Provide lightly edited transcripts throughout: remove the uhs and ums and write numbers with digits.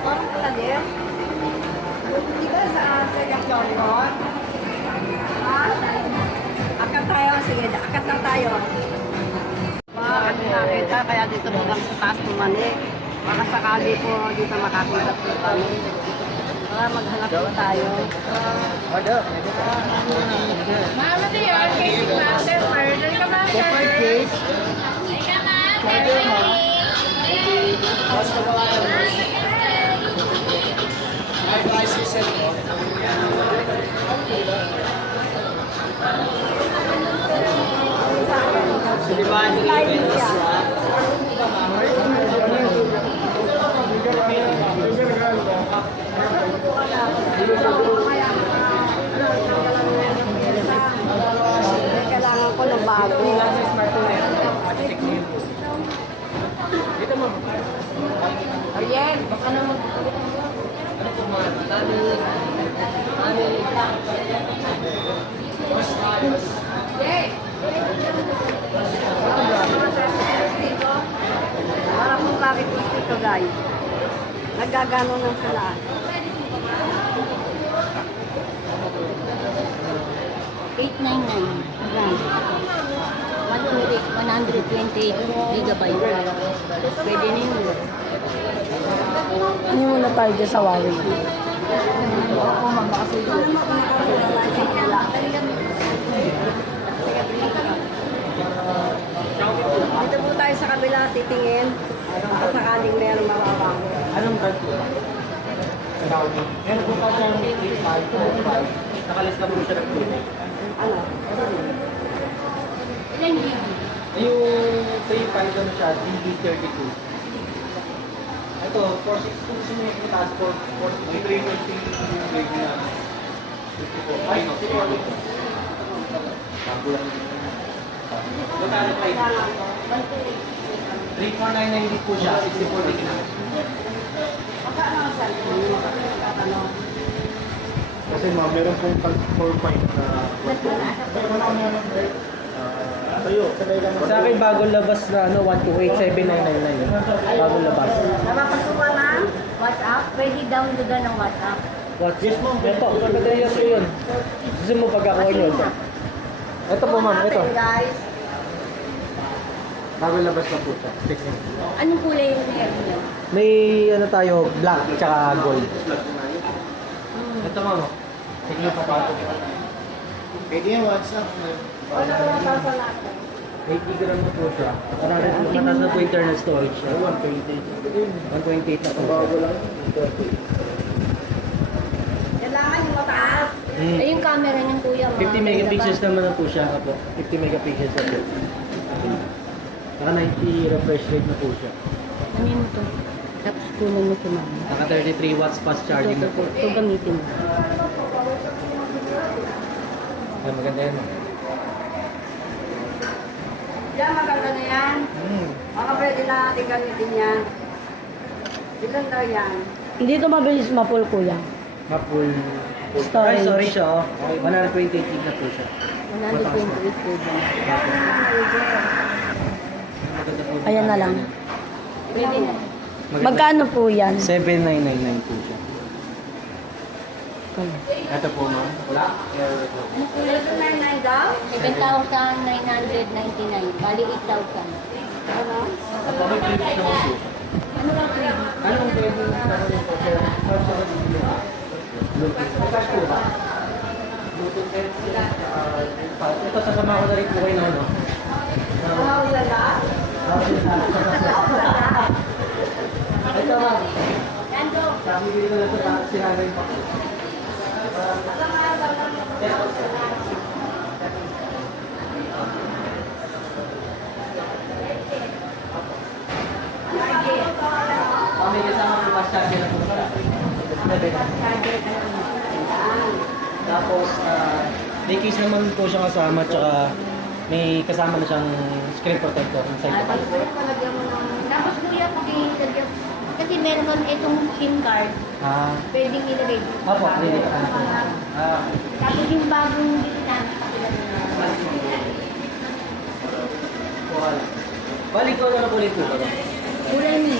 Parang pala din. Hindi ba sa second floor yun? Ha? Akat tayo. Sige, akat na tayo. Ano nakita, kaya dito po kami sa taas tumalik. Baka sakali po dito makakundat po kami. Para maghanap po tayo. Mama to yun, casing master, murder ka master. Murder ka Kailangan ko ng bago. Ariel, baka naman. Para kung bakit ito guys. Nagagano ng sila. $899. 128 gigabyte. Pwede na yun. Hindi muna tayo dyan sa Huawei. Oo, kasi dito po tayo sa kabila, titingin. Baka sakaling meron mababago. Anong card po? Meron po pa siyang 8545. Nakalis na po siya ng tunay. Ano? Ilan gig? Yung 35 ano siya, DB32. Ito, 462 kasi may itaas po. 463 gig na. 54. Ay, no, 54. Bago lang. Magkano pa ito? 3499 gig po siya, 64 gig na. Magkano ang cellphone? Ano? Kasi ma'am, meron pong 4.5 na tayo, sabay lang. Sa akin, bagong labas na 1287999. Bagong labas. Napapasukan na? WhatsApp? Pwede downloadan ng WhatsApp. What? Yes, ma'am. Yan po. Magandang yan po yun. Gusto mo pagkakuha nyo ito? Ito po, ma'am. Ito. Guys. Bagong labas na po siya. Anong kulay yung meron niyo? May ano tayo, black tsaka gold. Ito, ma'am. Sige pa pa. Pwede yung WhatsApp. Wala na sa natin. 8 GB RAM na po siya. Mataas na po internet storage siya. 128 na po. Bago lang. Kailangan yung mataas. Ay, yung camera niyan kuya. 50 megapixels naman na po siya. Apo. 50 megapixels na po. Naka 90 refresh rate na po siya. Ano yun ito? Tapos kunin mo si mama. Naka 33 watts fast charging na po. Ito gamitin mo. Ay, maganda yan. Yan, maganda na yan. Baka pwede na natin gamitin yan. Ilan daw yan? Hindi ito mabilis mapul, kuya. Mapul. Storage. Ay, sorry siya. Oh. 128 gig na po siya. 128 po dyan. Maganda po. Ayan na lang. Pwede na. Magkano po yan? 7999 po siya. Kaya. Ito po, ma'am. Wala? Ito 99 daw? 7,999. Bali 8,000. Ano? Apo, may clip na po. Anong pwede naman po siya? Bluetooth. Bukas po ba? Bluetooth headset. Ito, sasama ko na rin po kayo na ano. Wow, lala? Ito, ma'am. Sabi dito na ito, sinanay pa. May kasama ng fast charger na po siya. Tapos, may case naman po siya kasama, tsaka may kasama na siyang screen protector inside the box. Tapos kuya, kasi meron kami itong SIM card. Ah, Pwedeng ilagay dito. opo, pwede ka po. Ah, Tapos yung bagong bilisan. wala. Balik ko na ulit po ba? Kulay ni.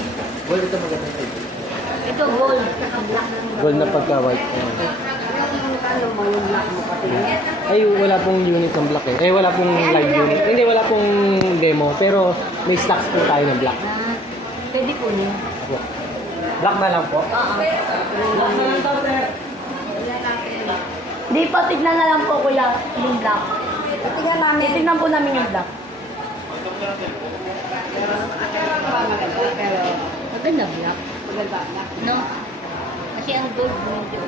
Wala ito maganda. Ito, gold. Gold na pagka-white. Yung ano mo, yung black mo pati. Ay, wala pong unit ng black eh. Eh, wala pong live unit. Hindi, wala pong demo. Pero may stocks po tayo ng black. Pwede po niya. Black na lang po. Di pa, tignan na lang po kuya yung black. Tingnan namin. Titignan po namin yung black. Pero, Maganda black. maganda. No? Kasi ang gold hindi.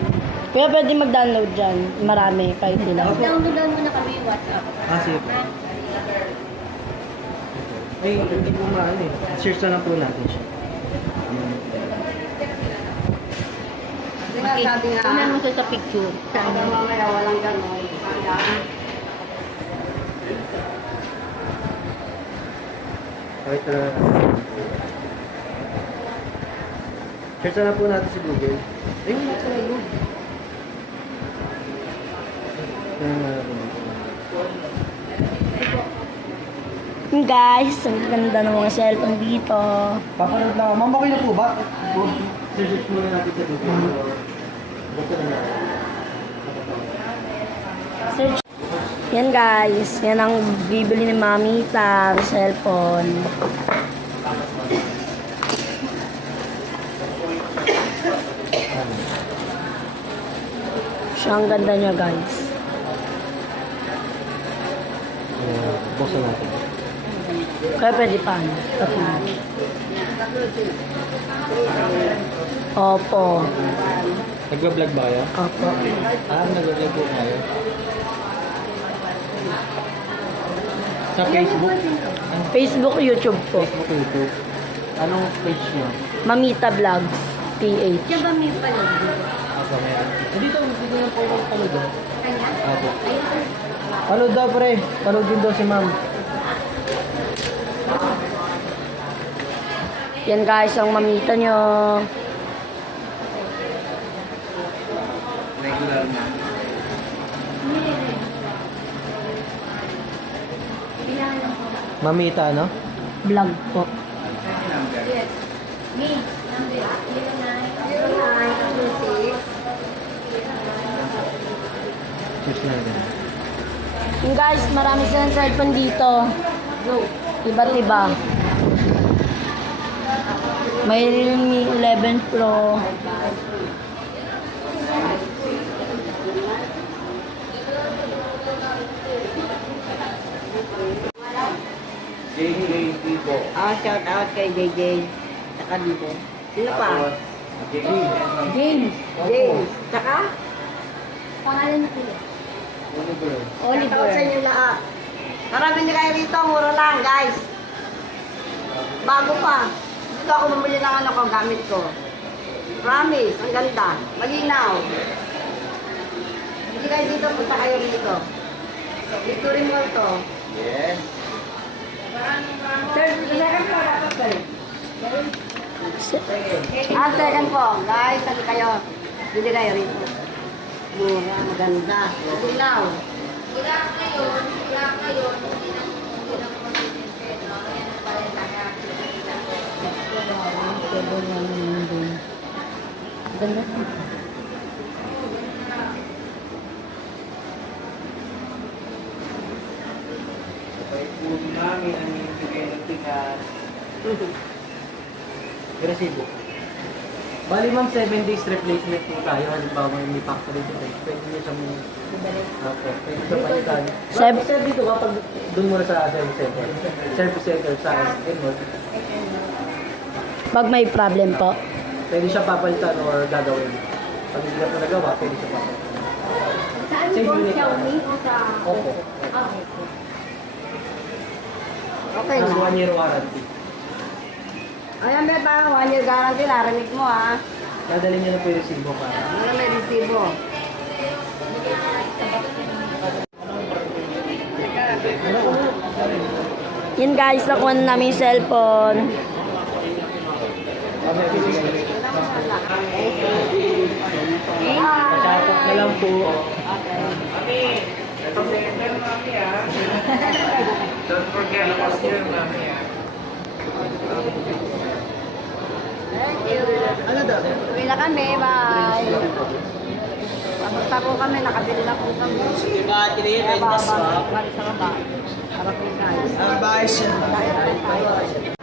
Kuya, pwede mag-download dyan. Marami, kahit ilan. Downloadan mo na kami WhatsApp. Ah, sige po. Ay, hindi po maano eh. Search na lang po natin siya. Di ba sabi nga, Tingnan mo siya sa picture. Sa ano ano? mamaya walang gano'n. Kahit na... Search na lang po natin sa Google. Ay, wala sa Google. Guys, ang ganda ng mga cellphone dito. Papanood lang. Ma'am, okay na po ba? Search muna natin sa Google. Search. Yan guys, yan ang bibili ni Mami Tar, cellphone. Siya ang ganda niya guys. Buksan natin. Kaya pwede pa. Tatlo. Opo. Nagbablog ba kayo? Opo. Ah, nagbablog po kayo. Sa Facebook? Facebook, YouTube po. Facebook, YouTube. Anong page niyo? Mamita Vlogs, PH. Siya ba may pala? Ako, meron. Dito na po ako panood. Kanya? Ako. Ayun. Panood daw pre. Panood din daw si ma'am. Yan guys, ang mamita nyo. Regular na. Mamita, no? Vlog po. Me. Number 09. Choose na rin. Yung guys, marami silang cellphone dito. Iba't iba. May Realme 11 Pro. JJ po. Shout out kay JJ. Saka dito. Sino pa? JJ. James. James. Saka? Pangalan ko. Oliver. Shout out sa inyo lahat. Marami na kayo rito. Mura lang, guys. Bago pa. Dito ako bumili ng ano ko, gamit ko. Promise. Ang ganda. Malinaw. Hindi kayo dito. Punta kayo rito. Victory Mall to. Yes. Third, second floor dapat kayo. Se- Second po. Guys, ano kayo? Hindi kayo rito. Mura, maganda. Malinaw. Ganda. Kapag po namin ang ibigay ng tigas. Resibo. Bali ma'am, 7 days replacement po tayo. Halimbawa may factory defect. Pwede nyo siyang... Opo. Pwede siya palitan. Seb- Sir, dito kapag doon muna sa service center. Service center sa Edmond. Pag may problem po. Pwede siya papalitan or gagawin. Pag hindi na po nagawa, pwede siya papalitan. Saan Same po? unit. Xiaomi o sa... Opo. Ah, okay. Okay Mas na. 1 year warranty. Ayan, Beta. 1 year guarantee. Narinig mo, ha? Dadalhin nyo na po yung resibo para. Ano may resibo? Yan guys, nakuha na namin yung cellphone. Pachatok na lang po. Don't forget to post your mami. Thank you. Ano daw? kami. Bye. Basta po kami, nakabili na po kami. Diba, tiri, Kaya benta bababa, swap. balik sa baba. Para po guys. Bye, siya. Tayo.